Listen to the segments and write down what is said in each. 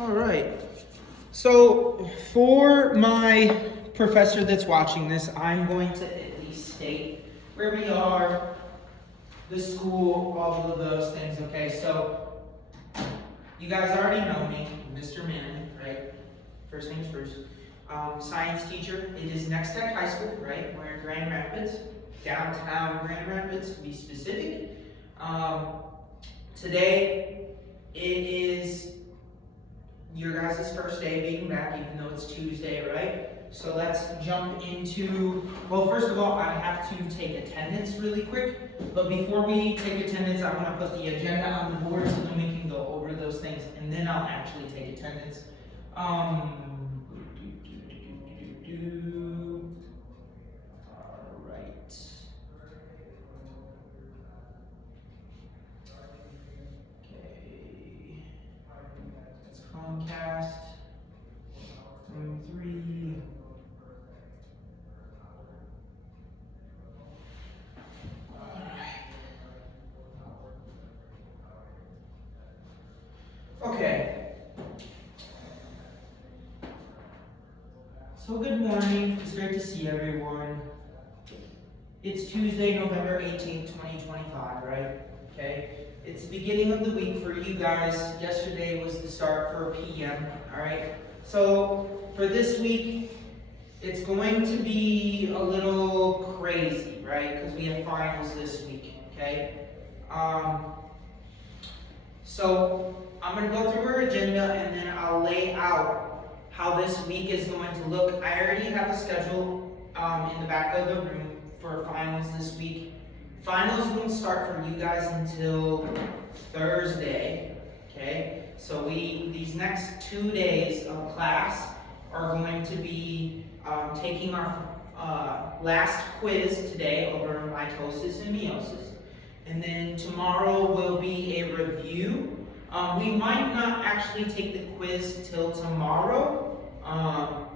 All right. So for my professor that's watching this, I'm going to at least state where we are, the school, all of those things, okay? So you guys already know me, Mr. Manning, right? First things first. Science teacher. It is Next Tech High School, right? We're in Grand Rapids, downtown Grand Rapids to be specific. Today it is your guys' first day being back, even though it's Tuesday, right? So let's jump into, well, first of all, I have to take attendance really quick. But before we take attendance, I want to put the agenda on the board so then we can go over those things, and then I'll actually take attendance. All right. Okay. That's Comcast. Room 3. Okay. So good morning. It's great to see everyone. It's Tuesday, November 18th, 2025, right? Okay. It's the beginning of the week for you guys. Yesterday was the start for PM, all right? So for this week, it's going to be a little crazy, right? Because we have finals this week, okay? So I'm going to go through our agenda and then I'll lay out how this week is going to look. I already have a schedule in the back of the room for finals this week. Finals won't start for you guys until Thursday, okay? So these next 2 days of class are going to be taking our last quiz today over mitosis and meiosis. And then tomorrow will be a review. We might not actually take the quiz till tomorrow,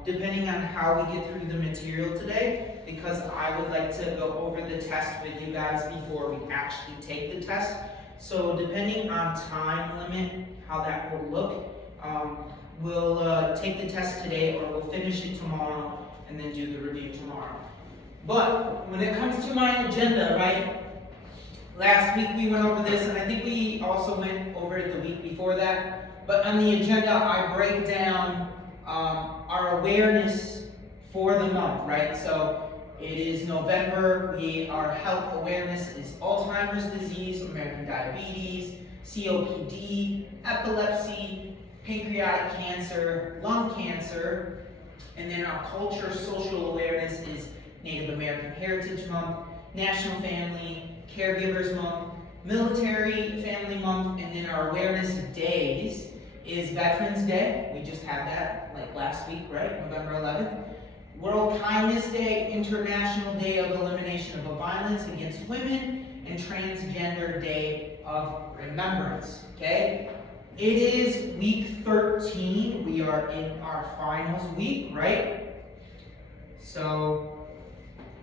depending on how we get through the material today, because I would like to go over the test with you guys before we actually take the test. So depending on time limit, how that will look, we'll take the test today or we'll finish it tomorrow and then do the review tomorrow. But when it comes to my agenda, right? Last week we went over this, and I think we also went over it the week before that. But on the agenda, I break down our awareness for the month, right? So it is November. Our health awareness is Alzheimer's disease, American diabetes, COPD, epilepsy, pancreatic cancer, lung cancer, and then our culture social awareness is Native American Heritage Month, National Family Caregivers Month, Military Family Month, and then our awareness days is Veterans Day. We just had that like last week, right? November 11th. World Kindness Day, International Day of Elimination of Violence Against Women, and Transgender Day of Remembrance, okay? It is week 13. We are in our finals week, right? So,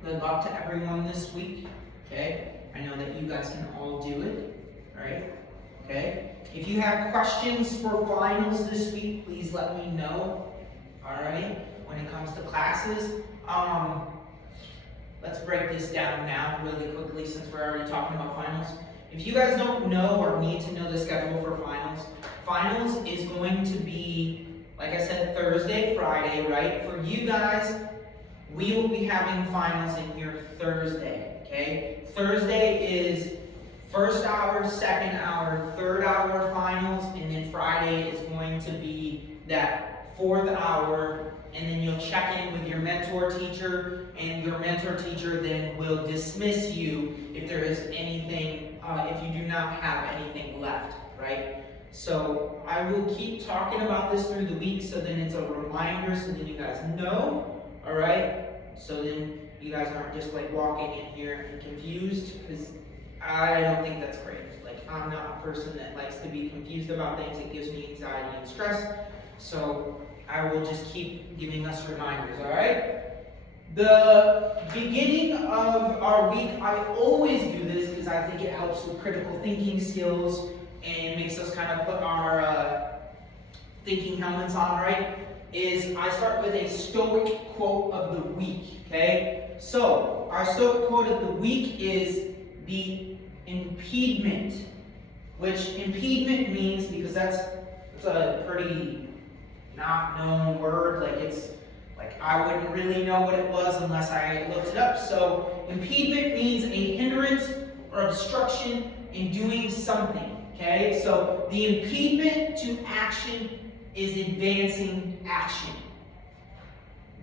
good luck to everyone this week, okay? I know that you guys can all do it, right? Okay? If you have questions for finals this week, please let me know, all right? When it comes to classes, let's break this down now really quickly since we're already talking about finals. If you guys don't know or need to know the schedule for finals is going to be, like I said, Thursday, Friday, right? For you guys, we will be having finals in here Thursday, okay? Thursday is first hour, second hour, third hour finals, and then Friday is going to be that fourth hour, and then you'll check in with your mentor teacher, and your mentor teacher then will dismiss you if there is anything, if you do not have anything left, right? So I will keep talking about this through the week, so then it's a reminder, so then you guys know, all right? So then you guys aren't just like walking in here and confused, because I don't think that's great. Like, I'm not a person that likes to be confused about things. It gives me anxiety and stress. So I will just keep giving us reminders, all right? The beginning of our week, I always do this because I think it helps with critical thinking skills and makes us kind of put our thinking helmets on, right, is I start with a Stoic quote of the week, okay? So, our Stoic quote of the week is the impediment, which impediment means, because that's a pretty not known word, I wouldn't really know what it was unless I looked it up. So, impediment means a hindrance or obstruction in doing something, okay? So, the impediment to action is advancing action.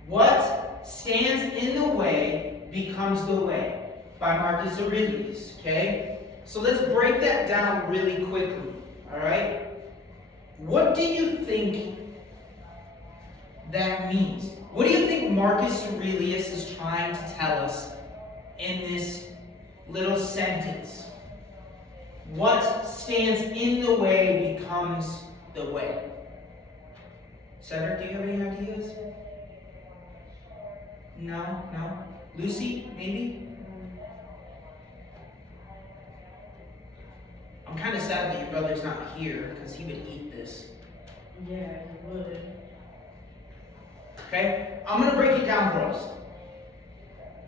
What stands in the way becomes the way, by Marcus Aurelius, okay? So let's break that down really quickly, all right? What do you think that means? What do you think Marcus Aurelius is trying to tell us in this little sentence? What stands in the way becomes the way. Cedric, do you have any ideas? No? Lucy, maybe? I'm kind of sad that your brother's not here, because he would eat this. Yeah, he would. Okay? I'm going to break it down for us.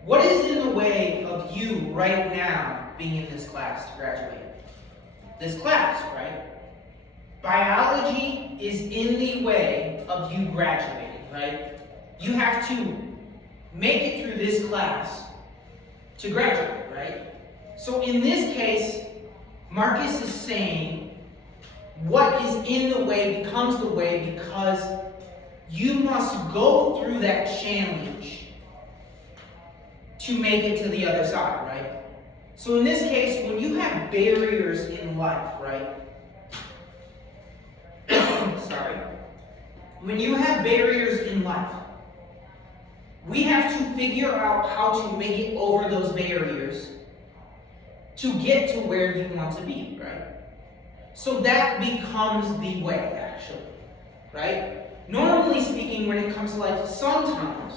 What is in the way of you right now being in this class to graduate? This class, right? Biology is in the way of you graduating, right? You have to make it through this class to graduate, right? So in this case, Marcus is saying what is in the way becomes the way because you must go through that challenge to make it to the other side, right? So in this case, when you have barriers in life, right? Sorry. When you have barriers in life, we have to figure out how to make it over those barriers to get to where you want to be, right? So that becomes the way, actually, right? Normally speaking, when it comes to life, sometimes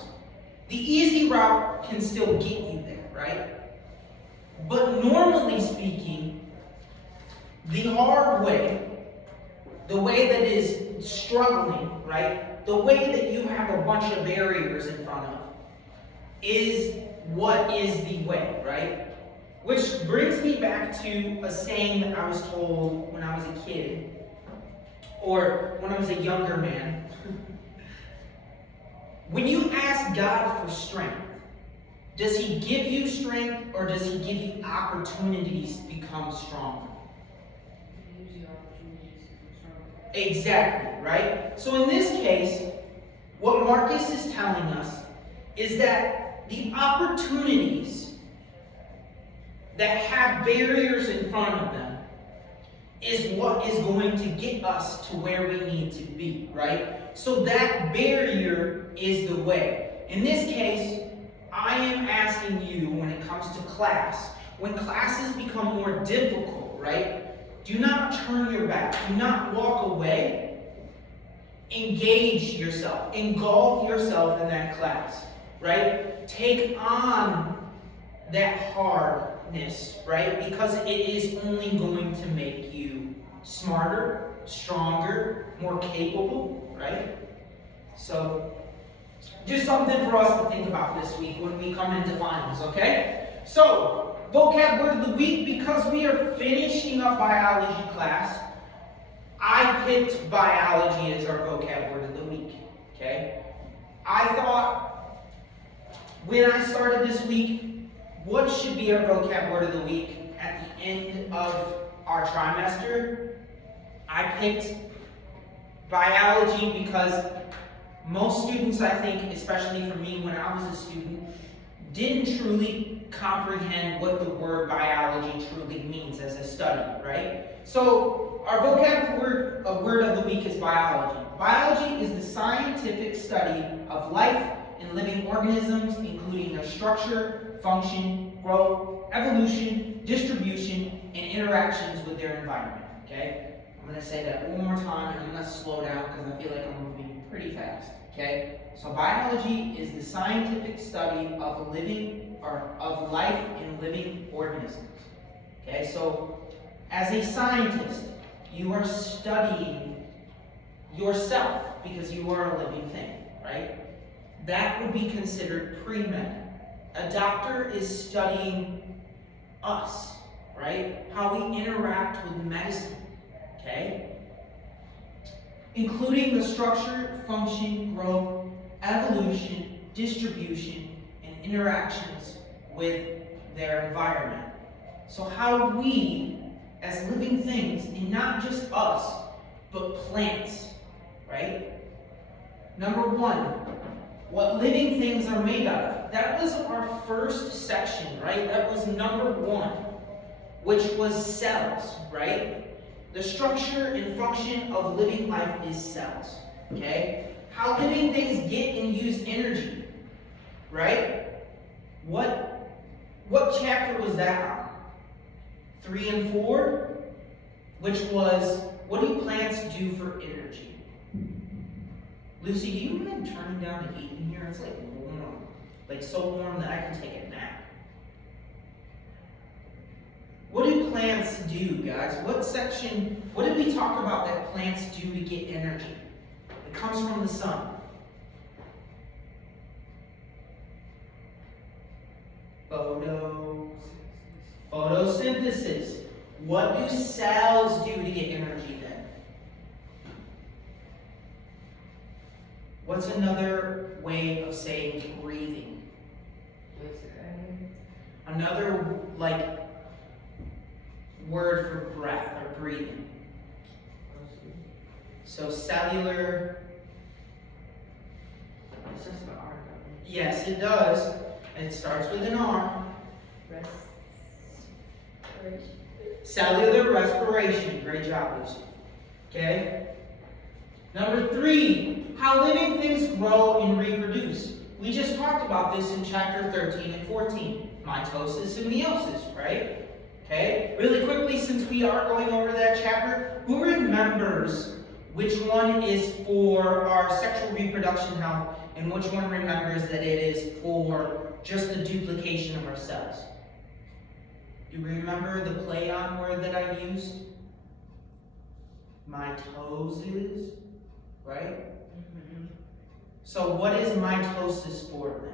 the easy route can still get you there, right? But normally speaking, the hard way, the way that is struggling, right? The way that you have a bunch of barriers in front of is what is the way, right? Which brings me back to a saying that I was told when I was a kid, or when I was a younger man. When you ask God for strength, does He give you strength, or does He give you opportunities to become stronger? He gives you opportunities to be stronger. Exactly, right? So in this case, what Marcus is telling us is that the opportunities that have barriers in front of them is what is going to get us to where we need to be, right? So that barrier is the way. In this case, I am asking you, when it comes to class, when classes become more difficult, right? Do not turn your back. Do not walk away. Engage yourself. Engulf yourself in that class, right? Take on that hardness, right? Because it is only going to make you smarter, stronger, more capable, right? So, just something for us to think about this week when we come into finals, okay? So, vocab word of the week, because we are finishing up biology class, I picked biology as our vocab word of the week, okay? I thought, when I started this week, what should be our vocab word of the week at the end of our trimester? I picked biology because most students, I think, especially for me when I was a student, didn't truly comprehend what the word biology truly means as a study, right? So our vocab word of the week is biology. Biology is the scientific study of life and living organisms, including their structure, function, growth, evolution, distribution, and interactions with their environment, okay? I'm going to say that one more time, and I'm going to slow down because I feel like I'm moving pretty fast, okay? So biology is the scientific study of life in living organisms, okay? So as a scientist, you are studying yourself, because you are a living thing, right? That would be considered pre-med. A doctor is studying us, right? How we interact with medicine, okay? Including the structure, function, growth, evolution, distribution, and interactions with their environment. So how we, as living things, and not just us, but plants, right? Number one, what living things are made out of. That was our first section, right? That was number one, which was cells, right? The structure and function of living life is cells, okay? How living things get and use energy, right? What chapter was that on? 3 and 4, which was, what do plants do for energy? Lucy, do you mind turning down the heat in here? It's like warm, like so warm that I can take a nap. What do plants do, guys? What did we talk about that plants do to get energy? It comes from the sun. Photosynthesis. What do cells do to get energy then? What's another way of saying breathing? Another, like, word for breath or breathing. So cellular. It's just an R. Yes, it does. It starts with an R. Respiration. Cellular respiration. Great job, Lucy. Okay? Number 3, how living things grow and reproduce. We just talked about this in chapter 13 and 14. Mitosis and meiosis, right? Okay? Really quickly, since we are going over that chapter, who remembers which one is for our sexual reproduction health and which one remembers that it is for just the duplication of our cells? Do you remember the play-on word that I used? Mitosis, right? Mm-hmm. So what is mitosis for then?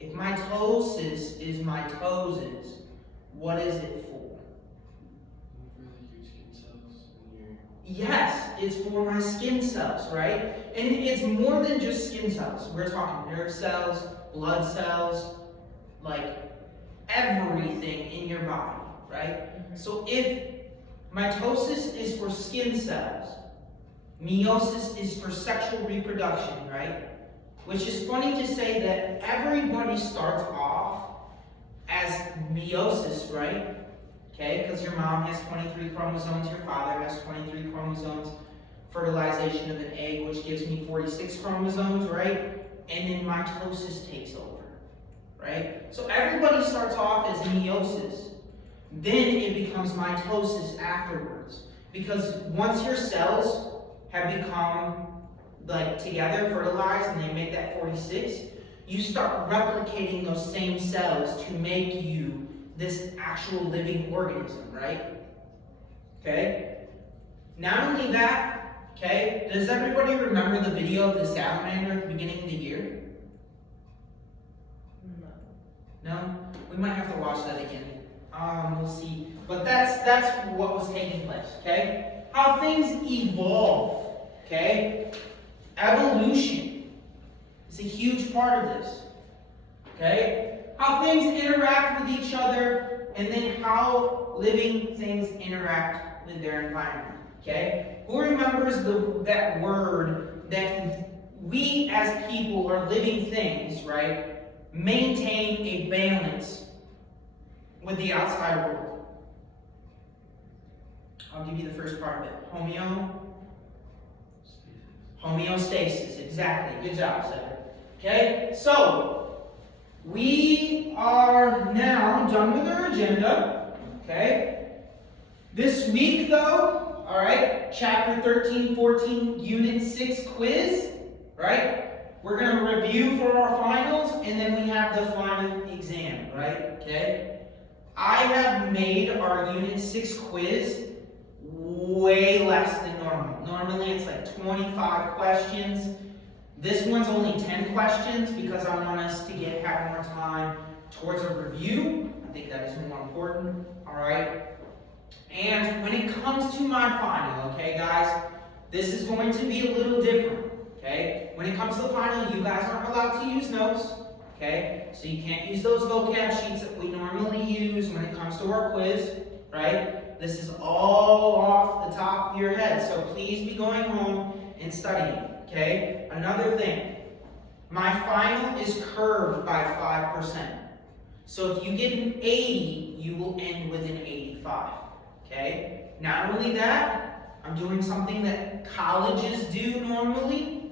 If mitosis is mitosis, what is it for? Yes, it's for my skin cells, right? And it's more than just skin cells. We're talking nerve cells, blood cells, like everything in your body, right? So if mitosis is for skin cells, meiosis is for sexual reproduction, right? Which is funny to say that everybody starts off as meiosis, right? Okay, because your mom has 23 chromosomes, your father has 23 chromosomes, fertilization of an egg, which gives me 46 chromosomes, right? And then mitosis takes over, right? So everybody starts off as meiosis. Then it becomes mitosis afterwards. Because once your cells have become like together, fertilized, and they make that 46, you start replicating those same cells to make you this actual living organism, right? Okay? Not only that, okay, does everybody remember the video of the salamander at the beginning of the year? No? We might have to watch that again. We'll see. But that's what was taking place, okay? How things evolve, okay? Evolution is a huge part of this, okay? How things interact with each other, and then how living things interact with their environment, okay? Who remembers that word that we as people or living things, right, maintain a balance with the outside world? I'll give you the first part of it. Homeostasis, exactly. Good job, Cedric. Okay, so we are now done with our agenda. Okay, this week though, all right, chapter 13, 14, unit 6 quiz, right? We're going to review for our finals, and then we have the final exam, right? Okay, I have made our unit 6 quiz way less than normal. Normally it's like 25 questions. This one's only 10 questions because I want us to have more time towards a review. I think that is more important, all right? And when it comes to my final, okay, guys, this is going to be a little different, okay? When it comes to the final, you guys aren't allowed to use notes, okay? So you can't use those vocab sheets that we normally use when it comes to our quiz, right? This is all off the top of your head, so please be going home and studying, okay? Another thing, my final is curved by 5%. So if you get an 80, you will end with an 85, okay? Not only that, I'm doing something that colleges do normally.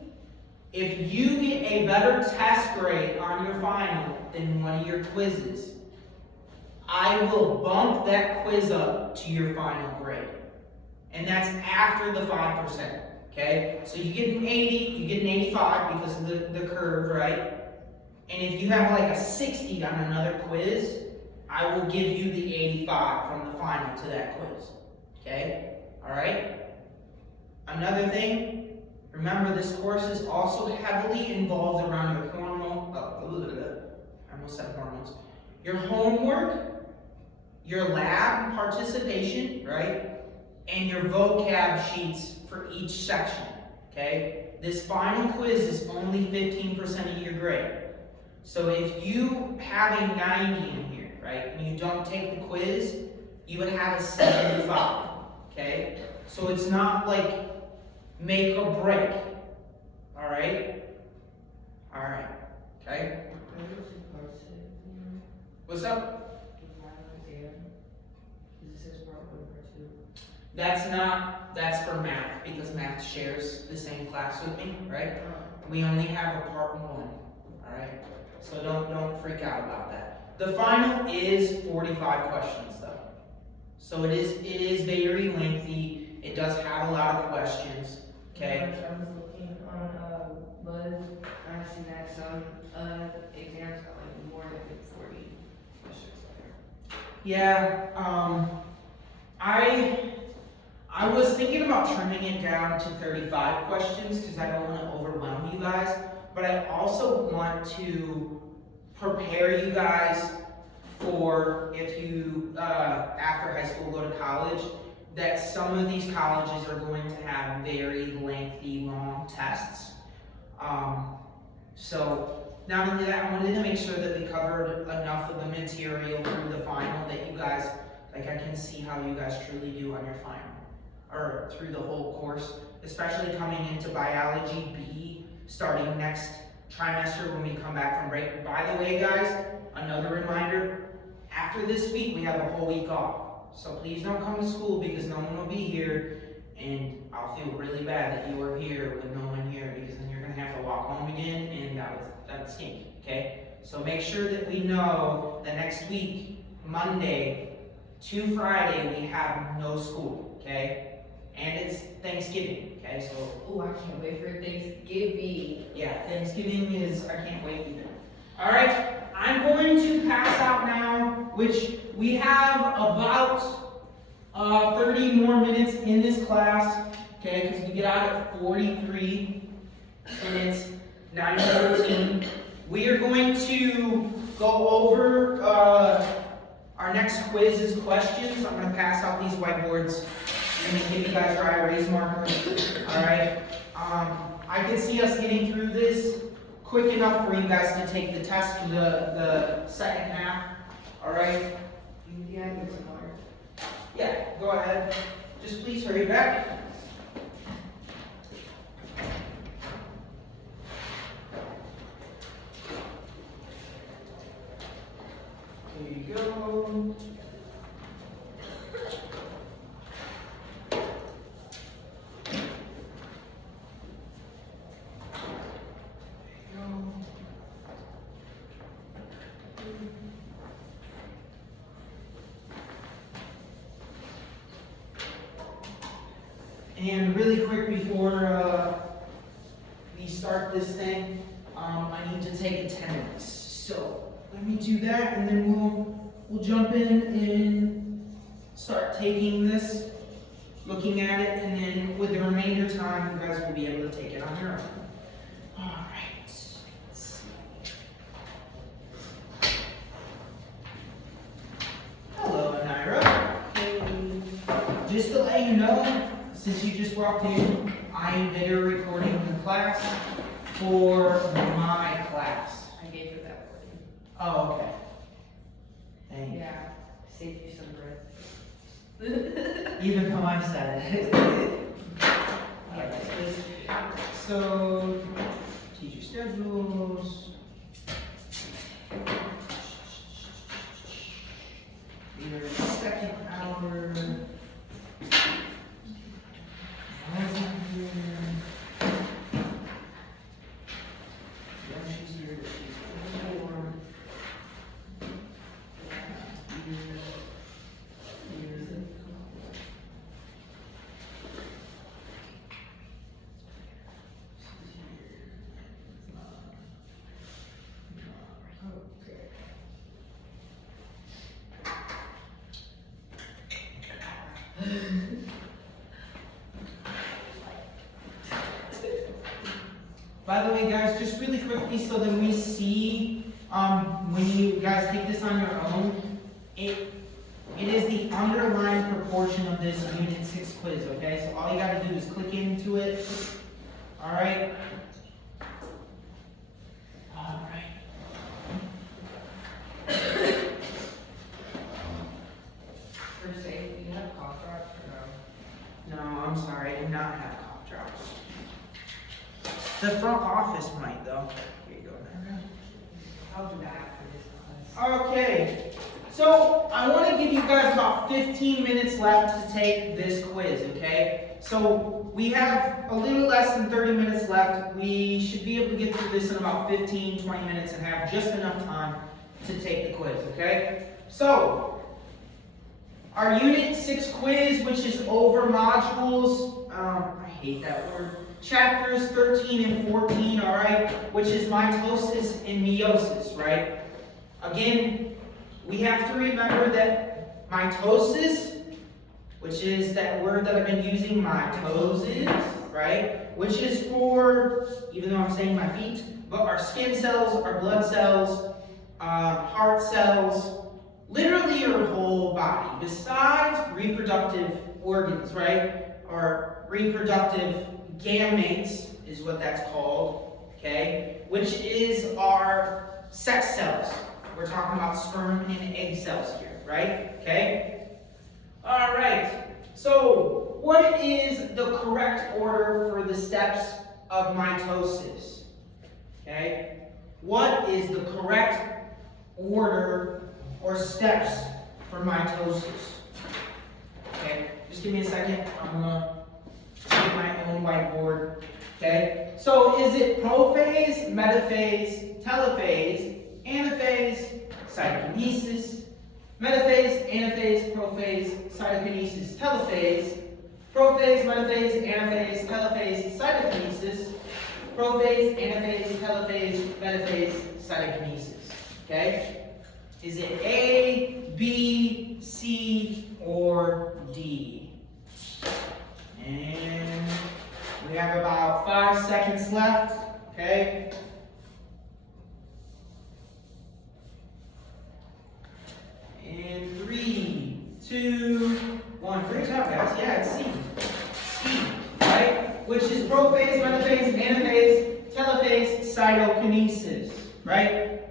If you get a better test grade on your final than one of your quizzes, I will bump that quiz up to your final grade. And that's after the 5%, okay? So you get an 80, you get an 85 because of the curve, right? And if you have like a 60 on another quiz, I will give you the 85 from the final to that quiz, okay? All right? Another thing, remember this course is also heavily involved around your I almost said hormones. Your homework, your lab participation, right? And your vocab sheets for each section, okay? This final quiz is only 15% of your grade. So if you have a 90 in here, right, and you don't take the quiz, you would have a 75, okay? So it's not like make or break, all right? All right, okay? What's up? That's for math, because math shares the same class with me, right? We only have a part 1, all right? So don't freak out about that. The final is 45 questions though. So it is very lengthy. It does have a lot of questions, okay? I was looking on Buzz, I see that some exams got like more than 40 questions there. Yeah, I was thinking about trimming it down to 35 questions because I don't want to overwhelm you guys, but I also want to prepare you guys for if you, after high school, go to college, that some of these colleges are going to have very lengthy, long tests. So not only that, I wanted to make sure that we covered enough of the material through the final that you guys, like I can see how you guys truly do on your final, or through the whole course, especially coming into biology B, starting next trimester when we come back from break. By the way, guys, another reminder, after this week, we have a whole week off. So please don't come to school because no one will be here, and I'll feel really bad that you are here with no one here because then you're gonna have to walk home again, and that would stink, okay? So make sure that we know that next week, Monday to Friday, we have no school, okay? And it's Thanksgiving, okay? So, Oh, I can't wait for Thanksgiving. yeah, Thanksgiving is, I can't wait either. All right, I'm going to pass out now, which we have about 30 more minutes in this class, okay? Because we get out at 43, and it's 9:14. We are going to go over our next quiz's questions. I'm going to pass out these whiteboards. I'm going to give you guys dry erase markers. All right. I can see us getting through this quick enough for you guys to take the test for the second half. All right. Yeah, I need some water. Yeah, go ahead. Just please hurry back. There you go. And really quick before we start this thing, I need to take attendance. So let me do that, and then we'll jump in and start taking this. looking at it, and then with the remainder time, you guys will be able to take it on your own. Alright, let's see. Hello, Naira. Just to let you know, since you just walked in, I am video recording the class for my class. I gave her that word. Oh, okay. Thank you. Yeah, save you some breath. Even though I said it. So, teacher schedules. Your second hour. She's here, she's four. By the way, guys, just really quickly so that we see when you guys take this on your own, it is the underlying proportion of this Unit 6 quiz, okay? So all you gotta do is click into it. Alright? Alright. For safety, you have cough drops or no? No, I'm sorry, I do not have cough drops. The front office might, though. Here you go, Naira. I'll do that for this class. Okay, so I want to give you guys about 15 minutes left to take this quiz, okay? So we have a little less than 30 minutes left. We should be able to get through this in about 15, 20 minutes and have just enough time to take the quiz, okay? So, our Unit 6 quiz, which is over modules, I hate that word, chapters 13 and 14, all right, which is mitosis and meiosis, right? Again, we have to remember that mitosis, which is that word that I've been using, mitosis, right? Which is for, even though I'm saying my feet, but our skin cells, our blood cells, heart cells, literally your whole body, besides reproductive organs, right? Or reproductive gametes is what that's called, okay? Which is our sex cells. We're talking about sperm and egg cells here, right? Okay? All right. So, what is the correct order for the steps of mitosis? Okay? What is the correct order or steps for mitosis? Okay? Just give me a second. I'm gonna get my own whiteboard. Okay? So is it prophase, metaphase, telophase, anaphase, cytokinesis, metaphase, anaphase, prophase, cytokinesis, telophase, prophase, metaphase, anaphase, telophase, cytokinesis, prophase, anaphase, telophase, metaphase, cytokinesis? Okay? Is it A, B, C, or D? And we have about 5 seconds left, okay? And 3, 2, 1. Great job, guys. Yeah, it's C. C, right? Which is prophase, metaphase, anaphase, telophase, cytokinesis, right?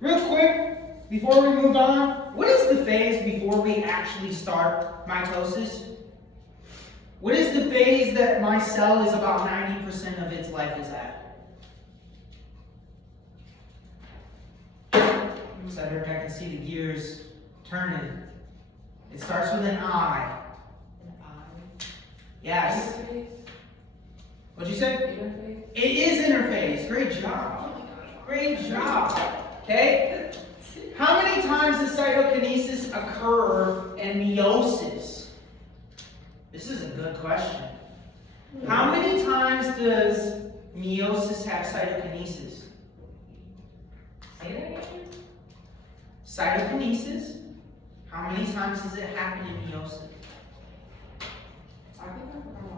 Real quick, before we move on, what is the phase before we actually start mitosis? What is the phase that my cell is about 90% of its life is at? Oops, I can see the gears turning. It starts with an I. An eye. Yes. Interface? What'd you say? Interface? It is interphase. Great Oh job. my gosh. Great job. Okay? How many times does cytokinesis occur in meiosis? This is a good question. How many times does meiosis have cytokinesis? Say that again? Cytokinesis, how many times does it happen in meiosis? I think I forgot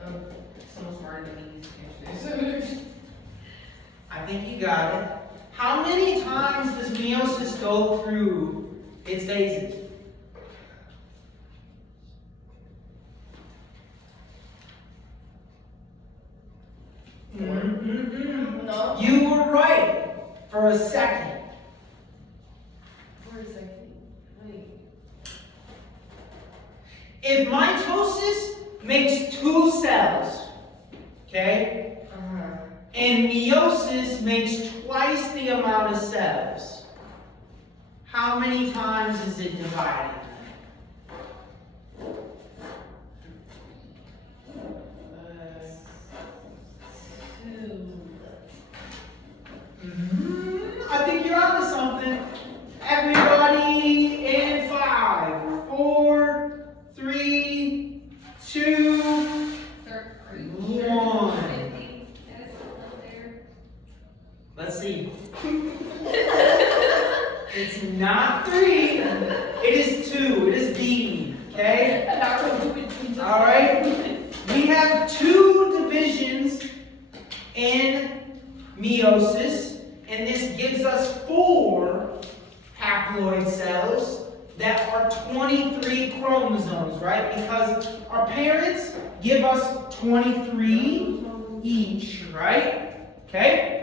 my someone smarter than me answers. I think you got it. How many times does meiosis go through its phases? No. You were right for a second. For a second. Wait. If mitosis makes 2 cells, okay, and meiosis makes twice the amount of cells, how many times is it divided? I think you're onto something. Everybody in 5, 4, 3, 2, 1. Let's see. It's not 3. It is 2. It is B. Okay? Alright? We have 2 divisions in meiosis, and this gives us 4 haploid cells that are 23 chromosomes, right? Because our parents give us 23 each, right? Okay?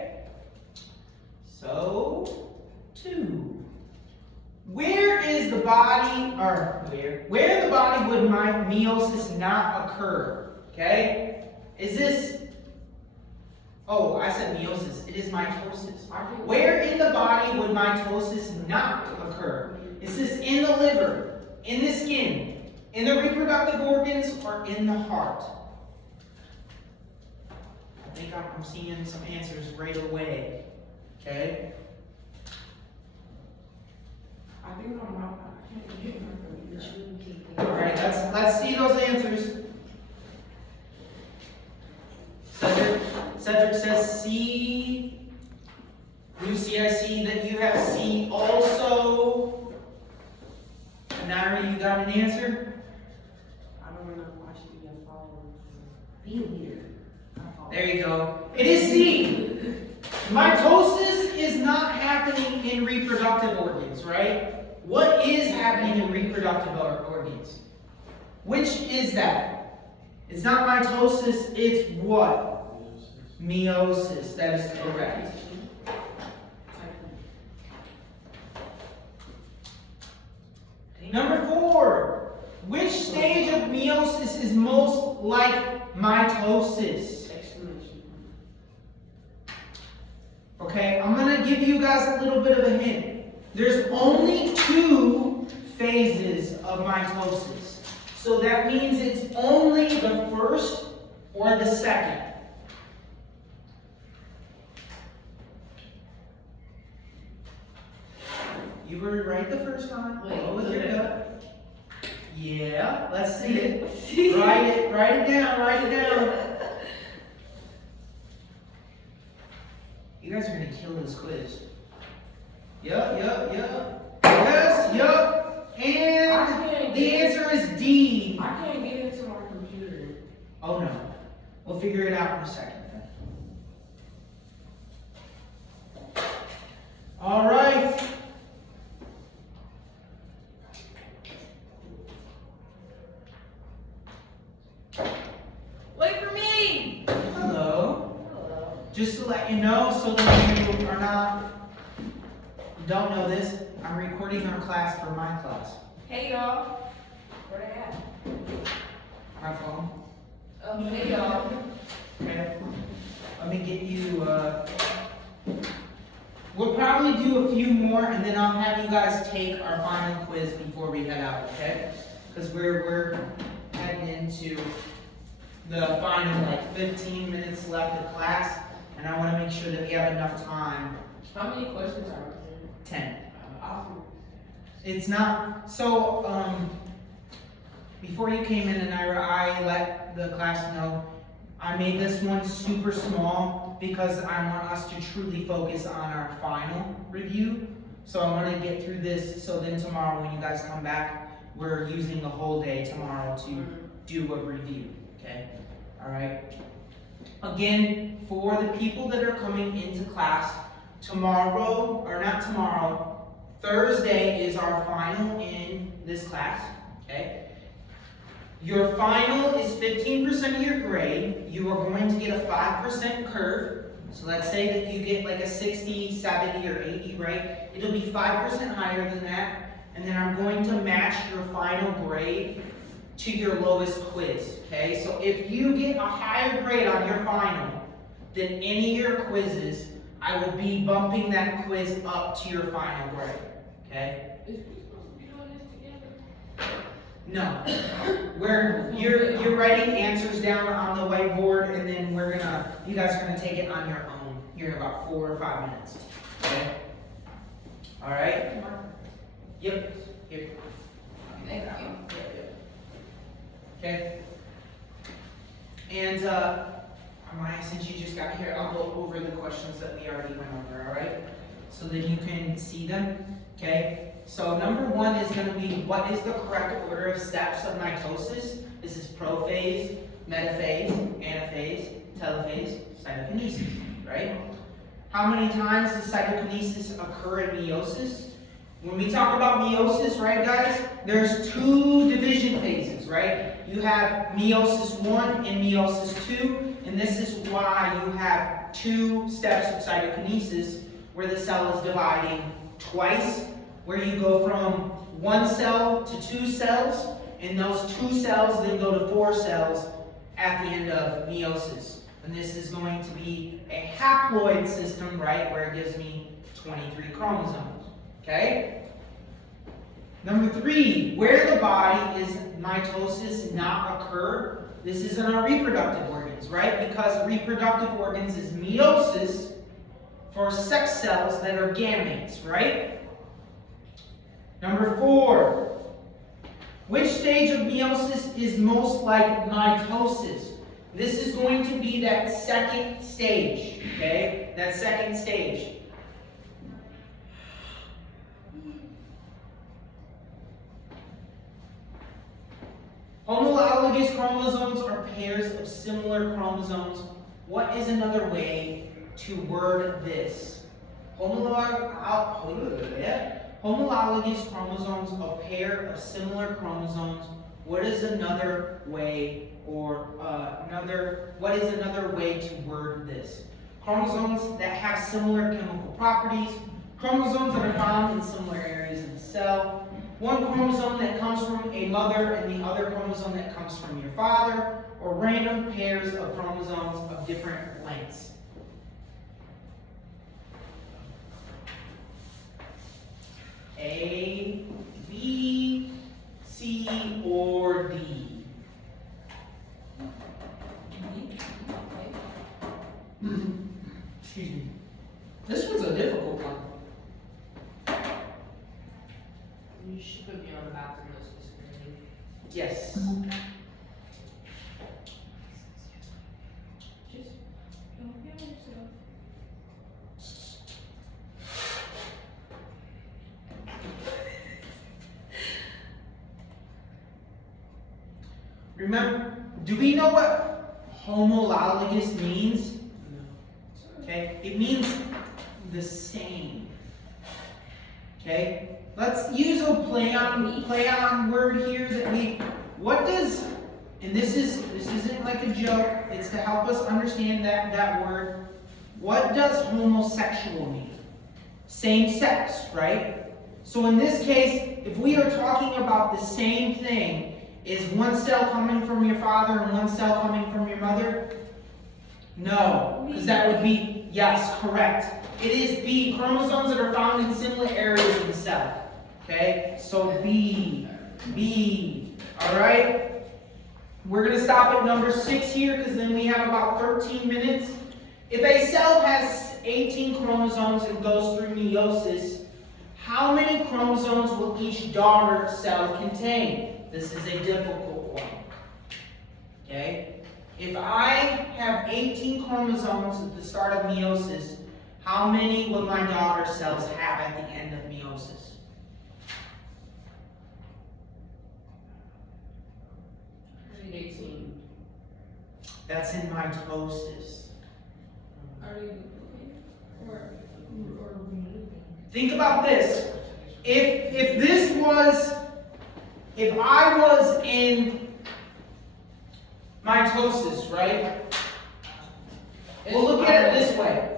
So, 2. Where is the body, or where in the body would my meiosis not occur? Okay? Is this, oh, I said meiosis. It is mitosis. Where in the body would mitosis not occur? Is this in the liver, in the skin, in the reproductive organs, or in the heart? I think I'm seeing some answers right away. Okay? I think I'm not. Alright, let's see those answers. Cedric says C. Lucy, I see that you have C also. Naira, you got an answer? I don't know why she be a follower. Be a leader. There you go. It is C. Mitosis is not happening in reproductive organs, right? What is happening in reproductive organs? Which is that? It's not mitosis, it's what? Meiosis. That is correct. Number 4. Which stage of meiosis is most like mitosis? Okay, I'm going to give you guys a little bit of a hint. There's only 2 phases of mitosis. So that means it's only the first or the second. You were right the first time. What was your gut? Yeah, let's see it. Write it down, write it down. You guys are gonna kill this quiz. Yup. Yes, yup. And the answer is D. I can't get into my computer. Oh no. We'll figure it out in a second then. Alright. Wait for me! Hello. Hello. Just to let you know, so that you don't know this, I'm recording our class for my class. Hey y'all. Where they at? My phone. Hey y'all. Okay. Let me get you, we'll probably do a few more and then I'll have you guys take our final quiz before we head out, okay? Because we're heading into the final, like, 15 minutes left of class, and I want to make sure that we have enough time. How many questions are there? 10. Awesome. It's not, so, before you came in, Naira, I let the class know I made this one super small because I want us to truly focus on our final review. So I want to get through this, so then tomorrow when you guys come back, we're using the whole day tomorrow to do a review, okay? All right? Again, for the people that are coming into class, tomorrow, or not tomorrow, Thursday is our final in this class, okay? Your final is 15% of your grade. You are going to get a 5% curve. So let's say that you get like a 60, 70, or 80, right? It'll be 5% higher than that. And then I'm going to match your final grade to your lowest quiz, okay? So if you get a higher grade on your final than any of your quizzes, I will be bumping that quiz up to your final grade, okay? Is we supposed to be doing this together? No, you're writing answers down on the whiteboard, and then you guys are gonna take it on your own here in about 4 or 5 minutes. Okay. All right. Yep. Here. Thank you. Okay. And Maya, since you just got here, I'll go over the questions that we already went over. All right. So that you can see them. Okay. So number 1 is going to be, what is the correct order of steps of mitosis? This is prophase, metaphase, anaphase, telophase, cytokinesis, right? How many times does cytokinesis occur in meiosis? When we talk about meiosis, right guys, there's 2 division phases, right? You have meiosis 1 and meiosis 2, and this is why you have 2 steps of cytokinesis where the cell is dividing twice, where you go from 1 cell to 2 cells, and those 2 cells then go to 4 cells at the end of meiosis. And this is going to be a haploid system, right, where it gives me 23 chromosomes, okay? Number 3, where the body is mitosis not occur, this is in our reproductive organs, right? Because reproductive organs is meiosis for sex cells that are gametes, right? Number 4, which stage of meiosis is most like mitosis? This is going to be that second stage, okay? That second stage. Homologous chromosomes are pairs of similar chromosomes. What is another way to word this? Homologous chromosomes, a pair of similar chromosomes. What is another way, what is another way to word this? Chromosomes that have similar chemical properties, chromosomes that are found in similar areas of the cell, one chromosome that comes from a mother and the other chromosome that comes from your father, or random pairs of chromosomes of different lengths. A, B, C, or D? Excuse me. This one's a difficult one. You should put me on the bathroom list this morning. Yes. Just don't get yourself. Remember, do we know what homologous means? Okay, it means the same. Okay, let's use a play on word here that what does, and this isn't like a joke, it's to help us understand that word. What does homosexual mean? Same sex, right? So in this case, if we are talking about the same thing, is one cell coming from your father and one cell coming from your mother? No, because that would be, yes, correct. It is B, chromosomes that are found in similar areas of the cell. Okay, so B, all right? We're going to stop at number 6 here because then we have about 13 minutes. If a cell has 18 chromosomes and goes through meiosis, how many chromosomes will each daughter cell contain? This is a difficult one. Okay? If I have 18 chromosomes at the start of meiosis, how many will my daughter cells have at the end of meiosis? meiosis? Read 18. That's in mitosis. Are you or Think about this. If I was in mitosis, right? Well, look at it this way.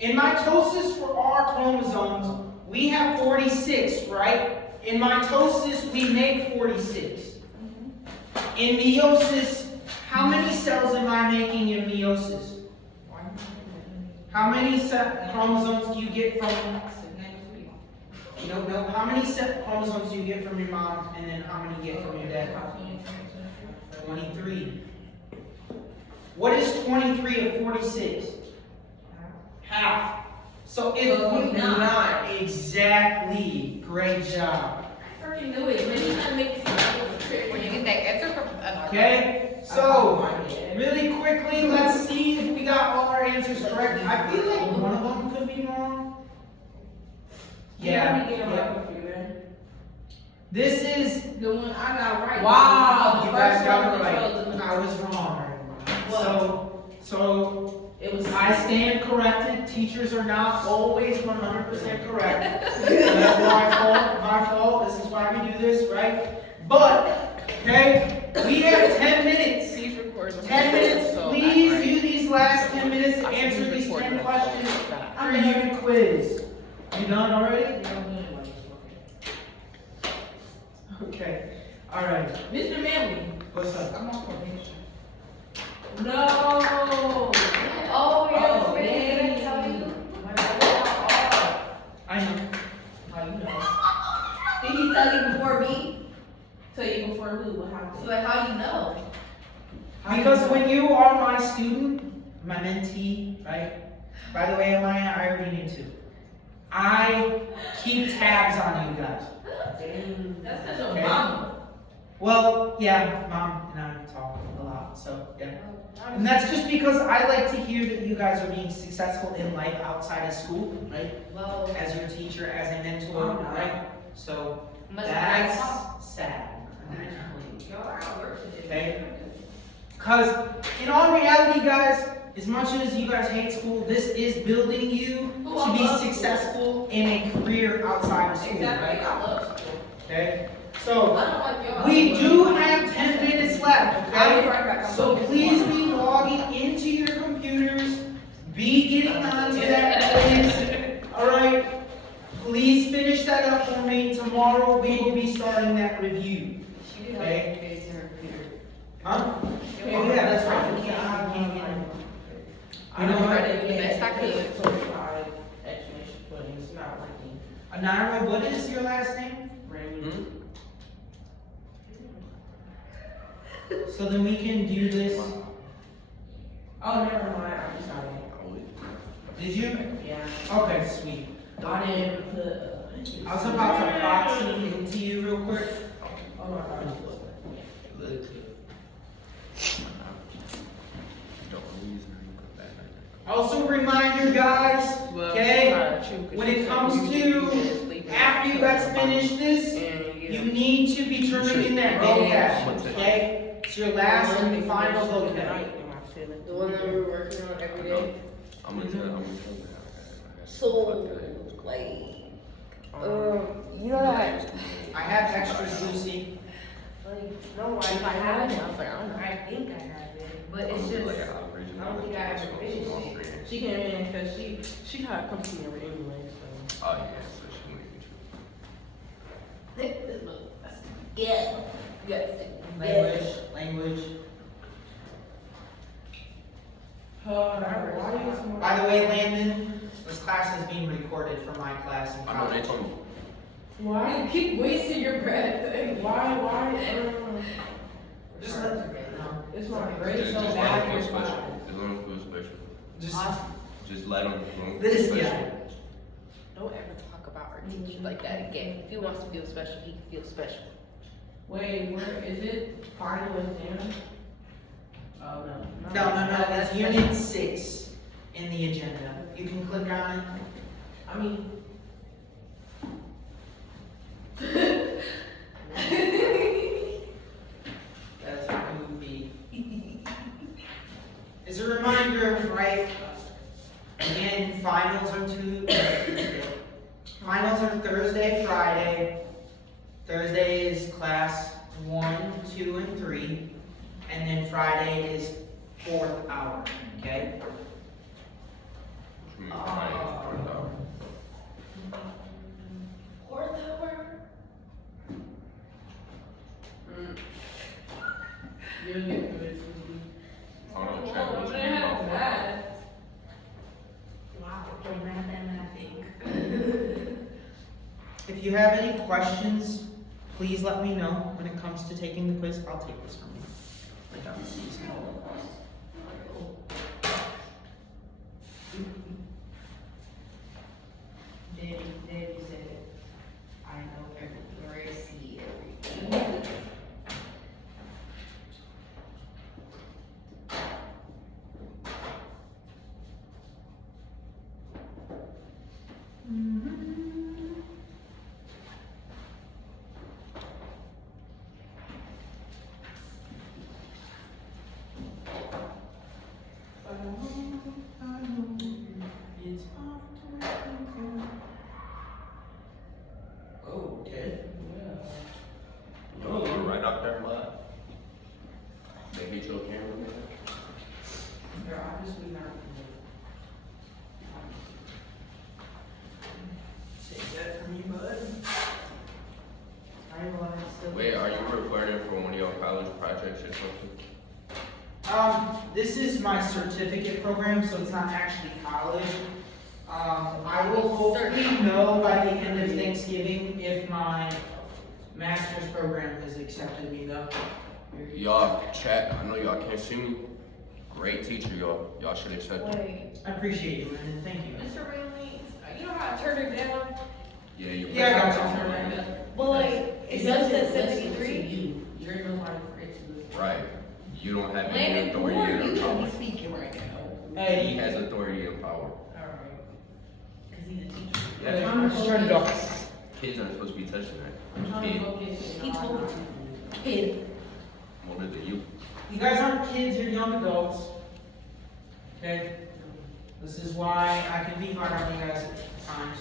In mitosis for our chromosomes, we have 46, right? In mitosis, we make 46. In meiosis, how many cells am I making in meiosis? How many chromosomes do you get from? No. How many chromosomes do you get from your mom, and then how many you get from your dad? 23. What is 23 of 46? Half. So if we not exactly, great job. I freaking knew it. Maybe I make it Where you get that answer from? Okay, so really quickly, let's see if we got all our answers correct. I feel like one of them could be wrong. Yeah. This is the one I got right. wow. You The guys first got one it right. was the- I was wrong. What? So It was I stand corrected. Teachers are not always 100% correct. That's my fault. This is why we do this, right? But okay, we have 10 minutes. Please record. 10 minutes. Please use these last 10 minutes to answer these 10 questions for unit quiz. You done already? Okay. All right. Mr. Manley. What's up? I'm on probation. No. Oh, yeah. Oh, Did I tell you? I know. How you know? Did he tell you before me? Tell you before who? What happened? But how you know? Because when you are my student, my mentee, right? By the way, Amaya, I already knew too. I keep tabs on you guys. That's because your Okay. mama. Well, yeah, mom and I talk a lot, so yeah. And that's just because I like to hear that you guys are being successful in life outside of school, right? Well, As your teacher, as a mentor, right? So much that's nice. sad. Y'all are at work today. Okay. Because in all reality, guys, as much as you guys hate school, this is building you to be successful in a career outside of school, Exactly. right? I love school. Okay. I So don't like y'all. we do have 10 minutes left, I'll be okay? right back. So please be logging into your computers, be getting onto that quiz. All right. Please finish that up for me. Tomorrow we will be starting that review. Okay. Huh? Oh yeah, that's right. You can't get it. I You know know what? I did The best I could. Exclamation point. It's not working. Anara, what is your last name? So then we can do this. Oh, never mind. I'm sorry. Did you? Yeah. Okay, sweet. I didn't put. I was about to proxy into you real quick. Oh my God. Also reminder, guys, okay, when it comes to after you guys finish this, you need to be turning in that vocab, okay? It's your last and final vocab. The one that we're working on every day. So, like, you know that, I have extras, Lucy. like, no, I have enough, but I don't know. I think I have it, but it's just, I don't think I ever finished it. She came in because she had to come to me anyway. So. Oh yeah, so she wouldn't even true. Yeah. Yes. Language. Why is By the way, Landon, this class is being recorded for my class in I know they college. told me. Why you keep wasting your breath? Why? Just let them know. It's my grade Just so let bad. them You're feel special. fine. As long as it feels special. Just, Just let them feel This special. guy. Don't ever talk about our teacher like that again. If he wants to feel special, he can feel special. Wait, where is it? Final exam? Oh no. no, that's unit 6 in the agenda. You can click on it. I mean, reminder, right? Again, finals are finals are Thursday, Friday. Thursday is class 1, 2, and 3. And then Friday is 4th hour, okay? Which means Friday is 4th hour. You'll get through it. Hold on, check Well, which I'm means gonna have 4th hour. math. Wow, don't have that math. If you have any questions, please let me know when it comes to taking the quiz. I'll take this from you. Like I'm Daddy said, I know everything, or I see everything. It's off to Oh, okay. You were right out there, lad. They hit your camera, man. They're obviously not. Take that from you, bud. I will still. Wait, are you recording for one of your college projects or something? This is my certificate program, so it's not actually college. I will hopefully know by the end of Thanksgiving if my master's program has accepted me though. Y'all, chat, I know y'all can't see me. Great teacher, y'all. Y'all should accept it. Wait, I appreciate you, man. Thank you. Mr. Rinley, you know how I turned it down? Yeah, you. Yeah, I got you. But like, it does at 73. You, you're the one who creates this. Right. You don't have any Landon, who authority are or you to power. be speaking right now? Hey, He has authority and power. Alright. Cause he's a teacher. Yeah. I'm just trying to go. Kids aren't supposed to be touching I'm that. trying Kid, to focus. He told me to. Kid. older than you. You guys aren't kids, you're young adults. Okay? This is why I can be hard on you guys at times.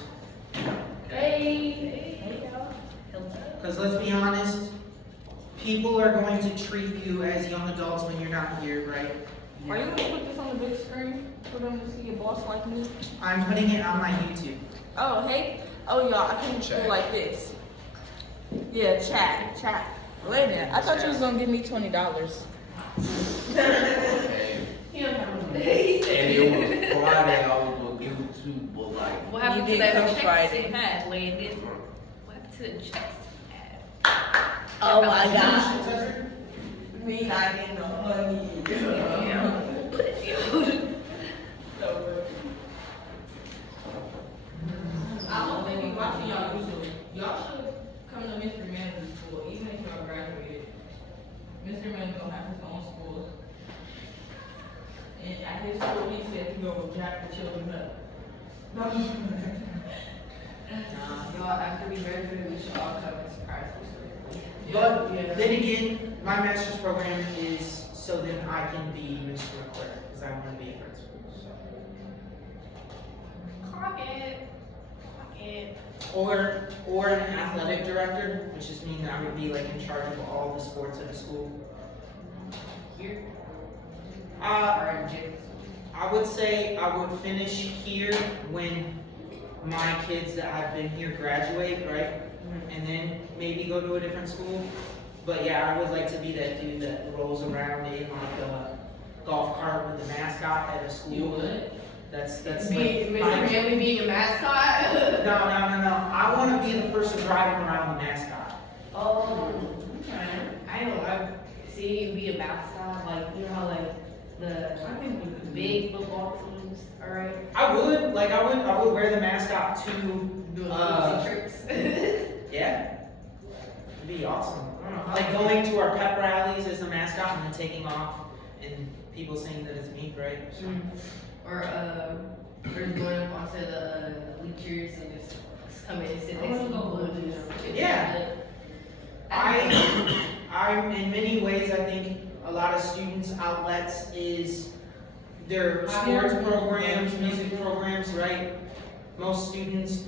Hey, y'all. Because let's be honest, people are going to treat you as young adults when you're not here, right? Are you gonna put this on the big screen for them to see your boss like me? I'm putting it on my YouTube. Oh, hey. Oh, y'all, I can Chat. do like this. Yeah, chat. Wait a minute. I thought you was gonna give me $20. Hey, He don't have And it was Friday, I was gonna give it to, but like, What happened You to did that come checks Friday. you had, Landon? What happened to the checks you had? Oh my God. Cedric? Me not getting no money. I hope they be watching y'all YouTube. Y'all should come to Mr. Man's school, even if y'all graduated. Mr. Man's gonna have his own school. And at his school, he said he gonna jack the children up. Y'all, after we graduate, we should all come and surprise each But then again, my master's program is so then I can be Mr. Leclerc, because I want to be a principal. So. Clock it. Clock it. Or an athletic director, which just means I would be like in charge of all the sports at a school. Here. Uh, Or in gym. I would say I would finish here when my kids that have been here graduate, right? And then maybe go to a different school. But yeah, I would like to be that dude that rolls around in like a golf cart with the mascot at a school. You would? That's Be, like Mr. my- Manley being a mascot? No. I want to be the person driving around the mascot. Oh, okay. I know, I see you be a mascot, like, you know how like the big football teams, alright? I would wear the mascot to Doing Uh, fancy tricks. yeah. It'd be awesome. Like going to our pep rallies as the mascot and then taking off and people saying that it's me, right? So, Or just going up onto the bleachers and just come in and sit next to people and just. Yeah. I in many ways I think a lot of students outlets is their sports programs, music programs, right? Most students,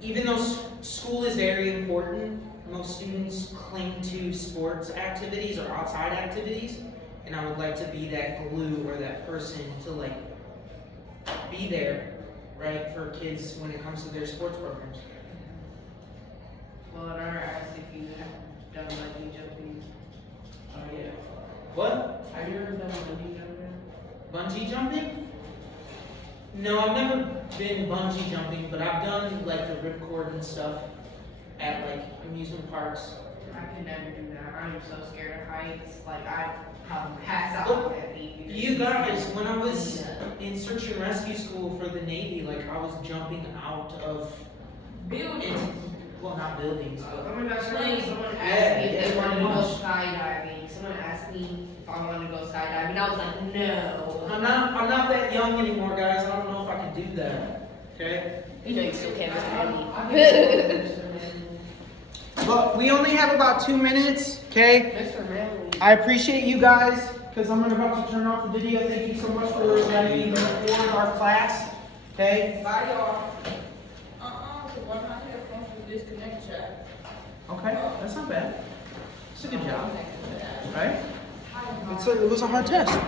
even though school is very important, most students cling to sports activities or outside activities. And I would like to be that glue or that person to like be there, right, for kids when it comes to their sports programs. Well, in our asked if you have done bungee jumping. Oh, yeah. What? Have you ever done bungee jumping? Bungee jumping? No, I've never been bungee jumping, but I've done like the ripcord and stuff at like amusement parks. I could never do that. I'm so scared of heights. Like I pass out Well, at the You guys, when I was in search and rescue school for the Navy, like I was jumping out of, Buildings. well, not buildings, but Oh my gosh, Planes. someone asked Yeah, me if yeah, they wanted to pretty go much. skydiving. Someone asked me if I wanted to go skydiving. I was like, no. I'm not that young anymore, guys. I don't know if I can do that. Okay? You know you still can't miss But we only have about 2 minutes, okay? Mr. Manley. I appreciate you guys, because I'm about to turn off the video. Thank you so much for letting me record our class, okay? Bye, y'all. So why not have fun with disconnect chat? Okay, that's not bad. It's a good job, right? It was a hard test.